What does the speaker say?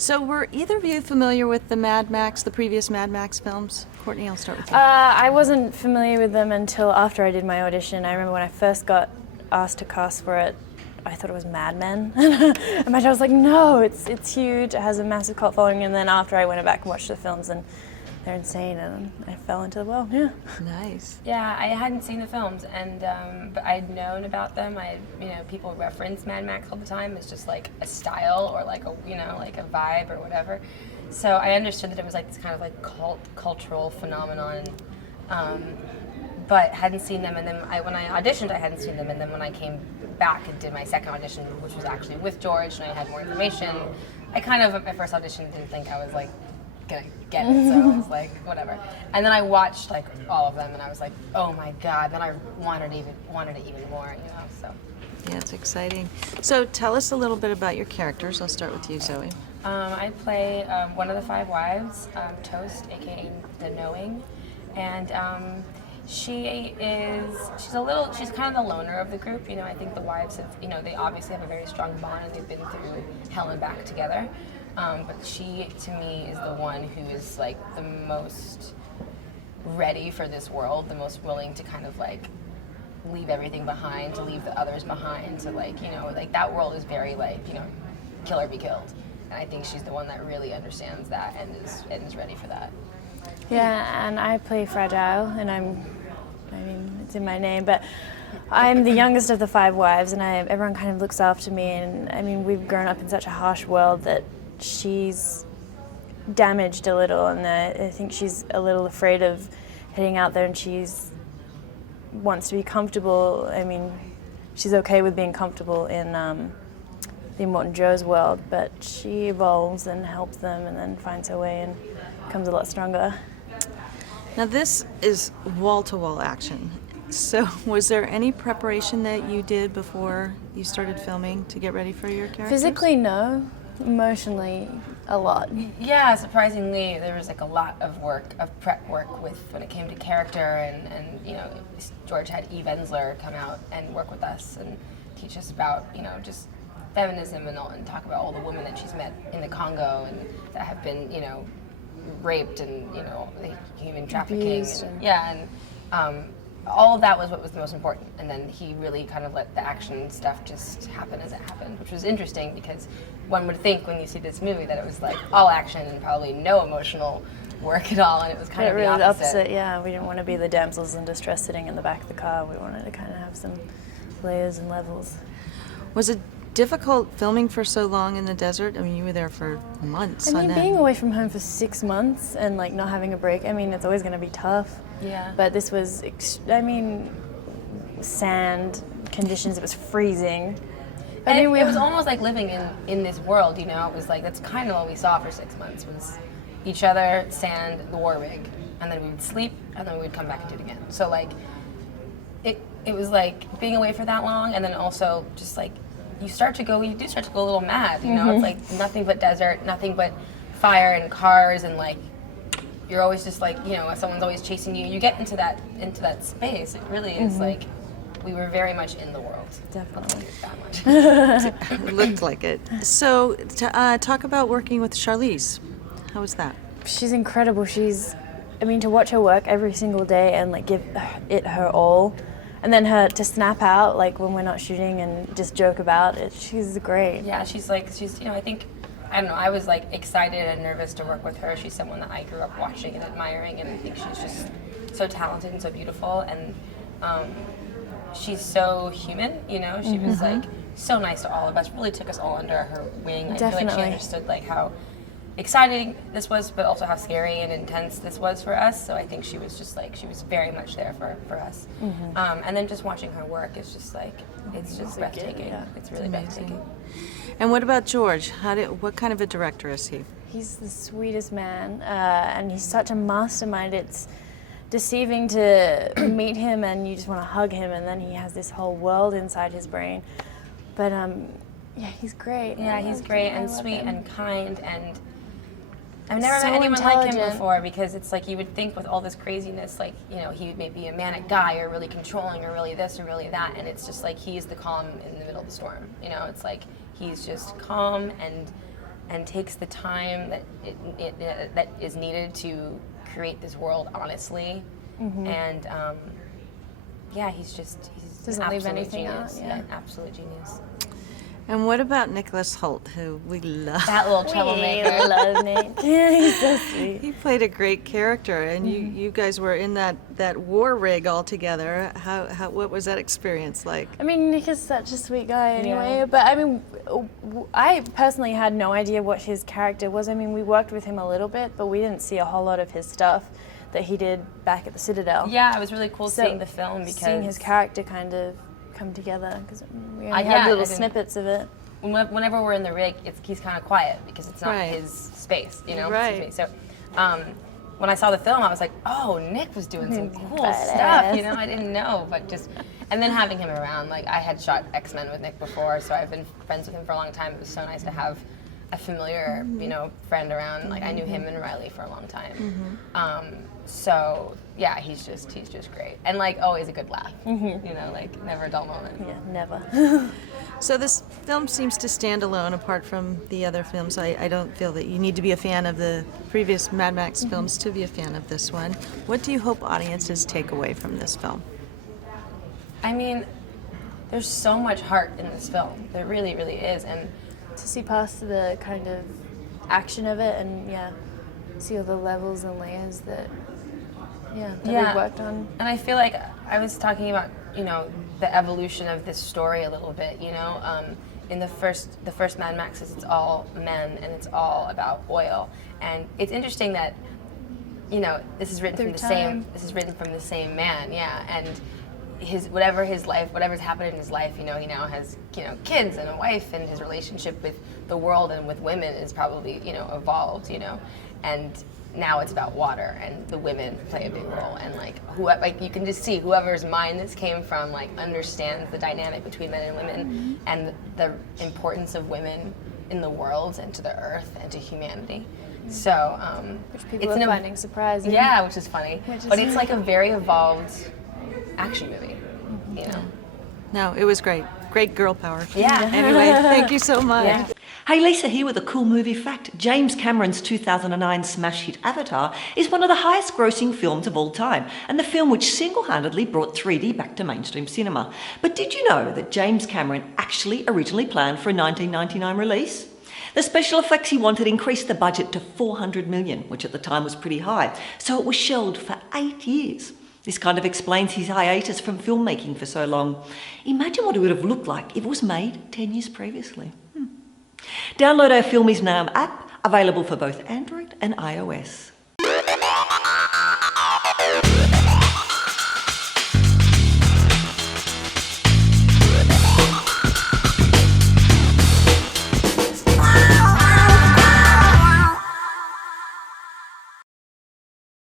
So were either of you familiar with the previous Mad Max films? Courtney, I'll start with you. I wasn't familiar with them until after I did my audition. I remember when I first got asked to cast for it, I thought it was Mad Men. And my dad was like, no, it's huge, it has a massive cult following. And then after I went back and watched the films, and they're insane, and I fell into the well, yeah. Nice. Yeah, I hadn't seen the films, and but I'd known about them. People reference Mad Max all the time as just like a style or like a vibe or whatever. So I understood that it was like this kind of like cultural phenomenon, but hadn't seen them. And then when I auditioned, I hadn't seen them. And then when I came back and did my second audition, which was actually with George, and I had more information, I kind of at my first audition didn't think I was like gonna get it, so I was like, whatever. And then I watched like all of them, and I was like, oh my god. Then I wanted it even more, So. Yeah, it's exciting. So tell us a little bit about your characters. I'll start with you, Zoe. I play one of the 5 wives, Toast, aka the Knowing, and she's kind of the loner of the group. I think the wives have, they obviously have a very strong bond, and they've been through hell and back together. But she, to me, is the one who is like the most ready for this world, the most willing to kind of like leave everything behind, to leave the others behind, to that world is very kill or be killed. And I think she's the one that really understands that and is ready for that. Yeah, and I play Fragile, and it's in my name, but I'm the youngest of the 5 wives, and everyone kind of looks after me, and we've grown up in such a harsh world that she's damaged a little, and I think she's a little afraid of heading out there, and she's wants to be comfortable. She's okay with being comfortable in the Immortan Joe's world, but she evolves and helps them and then finds her way and becomes a lot stronger. Now this is wall-to-wall action. So was there any preparation that you did before you started filming to get ready for your characters? Physically, no. Emotionally, a lot. Yeah, surprisingly, there was like a lot of prep work when it came to character, and George had Eve Ensler come out and work with us and teach us about just feminism and talk about all the women that she's met in the Congo and that have been raped and human trafficking and all of that was what was the most important. And then he really kind of let the action stuff just happen as it happened, which was interesting because one would think when you see this movie that it was like all action and probably no emotional work at all, and it was kind of really the opposite. Yeah, we didn't want to be the damsels in distress sitting in the back of the car. We wanted to kind of have some layers and levels. Was it difficult filming for so long in the desert? You were there for months. Being away from home for 6 months and not having a break, it's always going to be tough. Yeah. But this was, sand conditions, it was freezing. And it was almost like living in this world, It was like, that's kind of what we saw for 6 months, was each other, sand, the war rig. And then we would sleep, and then we would come back and do it again. So, it was like being away for that long, and then also just like, you do start to go a little mad, It's like nothing but desert, nothing but fire and cars, and you're always just someone's always chasing you. You get into that space. It really is like we were very much in the world. Definitely. That much. It looked like it. So talk about working with Charlize. How was that? She's incredible. To watch her work every single day and give it her all. And then her to snap out when we're not shooting and just joke about it. She's great. Yeah, I was excited and nervous to work with her. She's someone that I grew up watching and admiring, and I think she's just so talented and so beautiful, and she's so human. She was so nice to all of us. Really took us all under her wing. Definitely. I feel like she understood how exciting this was, but also how scary and intense this was for us. So I think she was just she was very much there for us. And then just watching her work is just it's just breathtaking. Yeah. It's really breathtaking. And what about George? What kind of a director is he? He's the sweetest man, and he's such a mastermind. It's deceiving to meet him and you just want to hug him, and then he has this whole world inside his brain. But he's great. Yeah, he's great and sweet and kind, and I've never So met anyone like him intelligent. before, because it's you would think with all this craziness, he may be a manic guy or really controlling or really this or really that, and it's just he's the calm in the middle of the storm. It's he's just calm and takes the time that that is needed to create this world honestly. And yeah, he's Doesn't an leave absolute anything genius. out, yeah. An absolute genius. And what about Nicholas Hoult, who we love? That little troublemaker. We love Nick. He's so sweet. He played a great character, and you guys were in that war rig all together. What was that experience like? I mean, Nick is such a sweet guy anyway, Yeah. but I mean, I personally had no idea what his character was. I mean, we worked with him a little bit, but we didn't see a whole lot of his stuff that he did back at the Citadel. Yeah, it was really cool So seeing the film because seeing his character kind of come together, because we only yeah, had little as in- snippets of it. whenever we're in the rig, he's kind of quiet because it's not Right. his space, you know. Right. Excuse me. So, when I saw the film, I was like, "Oh, Nick was doing some cool Badass. stuff," you know. I didn't know, but and then having him around, like I had shot X-Men with Nick before, so I've been friends with him for a long time. It was so nice to have a familiar, you know, friend around. Like I knew him and Riley for a long time. So yeah, he's just great, and like always a good laugh. You know, like never a dull moment. Yeah, never. So this film seems to stand alone apart from the other films. I don't feel that you need to be a fan of the previous Mad Max films to be a fan of this one. What do you hope audiences take away from this film? I mean, there's so much heart in this film. There really, really is, and To see past the kind of action of it, and yeah, see all the levels and layers that we worked on. And I feel like I was talking about, you know, the evolution of this story a little bit, you know. In the first Mad Maxes, it's all men and it's all about oil. And it's interesting that, you know, this is written from the same man, yeah. And whatever's happened in his life, you know, he now has, you know, kids and a wife, and his relationship with the world and with women is probably, you know, evolved, you know. And now it's about water, and the women play a big role, and like you can just see whoever's mind this came from, like understands the dynamic between men and women and the importance of women in the world and to the earth and to humanity. So Which people are finding surprising. yeah, which is funny, but it's like a very evolved action movie, you know. No, it was great. Great girl power. Yeah. Anyway, thank you so much. Yeah. Hey, Lisa here with a cool movie fact. James Cameron's 2009 smash hit Avatar is one of the highest grossing films of all time, and the film which single-handedly brought 3D back to mainstream cinema. But did you know that James Cameron actually originally planned for a 1999 release? The special effects he wanted increased the budget to $400 million, which at the time was pretty high, so it was shelved for 8 years. This kind of explains his hiatus from filmmaking for so long. Imagine what it would have looked like if it was made 10 years previously. Download our Film Is Now app, available for both Android and iOS.